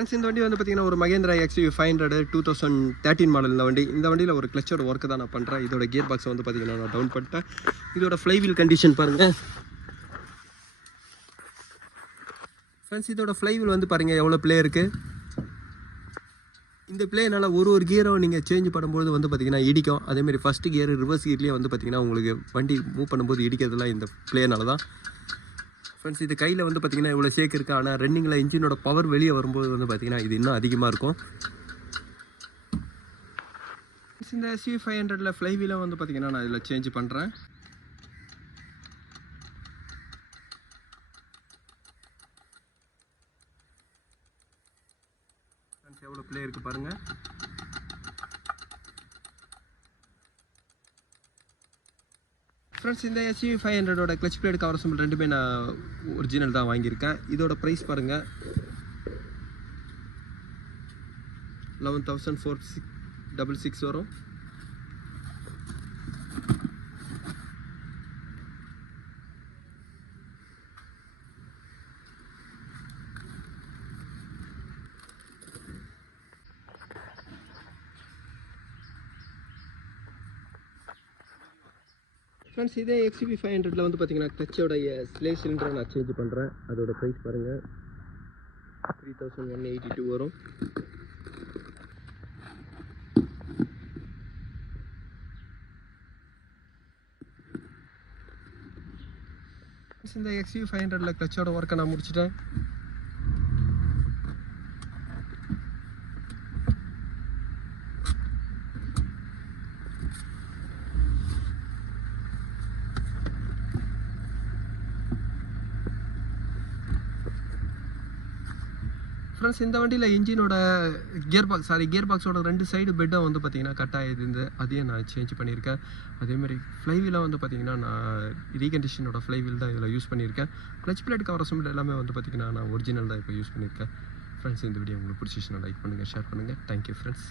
Friends இந்த வண்டி வந்து பார்த்தீங்கன்னா ஒரு மகேந்திரா XUV 500 2013 மாடல் இந்த வண்டியில் ஒரு கிளச்சோட ஒர்க்கு தான் நான் பண்ணுறேன். இதோட கியர் பாக்ஸை வந்து பார்த்தீங்கன்னா நான் டவுன் பண்ணிட்டேன். இதோட ஃப்ளைவீல் கண்டிஷன் பாருங்கள் ஃப்ரெண்ட்ஸ். இதோட ஃப்ளைவீல் வந்து பாருங்கள் எவ்வளோ ப்ளே இருக்குது. இந்த ப்ளேனால் ஒரு கியரை நீங்கள் சேஞ்ச் பண்ணும்போது வந்து பார்த்திங்கன்னா இடிக்கும். அதேமாதிரி ஃபஸ்ட்டு கியர் ரிவர்ஸ் கியர்லேயே வந்து பார்த்திங்கன்னா உங்களுக்கு வண்டி மூவ் பண்ணும்போது இடிக்கிறதுலாம் இந்த ப்ளேனால தான் ஃப்ரெண்ட்ஸ். இது கையில் வந்து பார்த்திங்கன்னா இவ்வளோ ஷேக் இருக்குது. ஆனால் ரன்னிங்கில் இன்ஜினோட பவர் வெளியே வரும்போது வந்து பார்த்திங்கன்னா இது இன்னும் அதிகமாக இருக்கும். இந்த XUV 500 ஃப்ளைவீலை வந்து பார்த்திங்கன்னா நான் இதில் சேஞ்ச் பண்ணுறேன். ஃப்ரெண்ட்ஸ் எவ்வளோ ப்ளே இருக்குது பாருங்கள். ஃப்ரெண்ட்ஸ் இந்த XUV 500 clutch plate cover assemble ரெண்டுமே நான் ஒரிஜினல் தான் வாங்கியிருக்கேன். இதோட ப்ரைஸ் பாருங்கள் 11,466 வரும். ஃப்ரெண்ட்ஸ் இதே XUV 500 வந்து பார்த்தீங்கன்னா கிளச்சோடைய ஸ்லே சிலிண்டரை நான் சேஞ்ச் பண்ணுறேன். அதோட ப்ரைஸ் பாருங்கள் 3,182 வரும். இந்த XUV 500 கிளச்சோட ஒர்க்கை நான் முடிச்சிட்டேன். ஃப்ரெண்ட்ஸ் இந்த வண்டியில் இன்ஜினோட கியர் பாக்ஸோட 2 சைடு பெட்டும் வந்து பார்த்திங்கன்னா கட் ஆகிருந்து அதையும் நான் சேஞ்ச் பண்ணியிருக்கேன். அதேமாதிரி ஃப்ளைவீலாக வந்து பார்த்திங்கன்னா நான் ரீகண்டிஷனோட ஃப்ளைவீல் தான் இதில் யூஸ் பண்ணியிருக்கேன். கிளச் பிளேட் கவர் அசம்பிள் எல்லாமே வந்து பார்த்திங்கன்னா நான் ஒரிஜினல் தான் இப்போ யூஸ் பண்ணியிருக்கேன். ஃப்ரெண்ட்ஸ் இந்த வீடியோ உங்களுக்கு பிடிச்சிச்சுன்னா லைக் பண்ணுங்கள், ஷேர் பண்ணுங்கள். Thank you friends.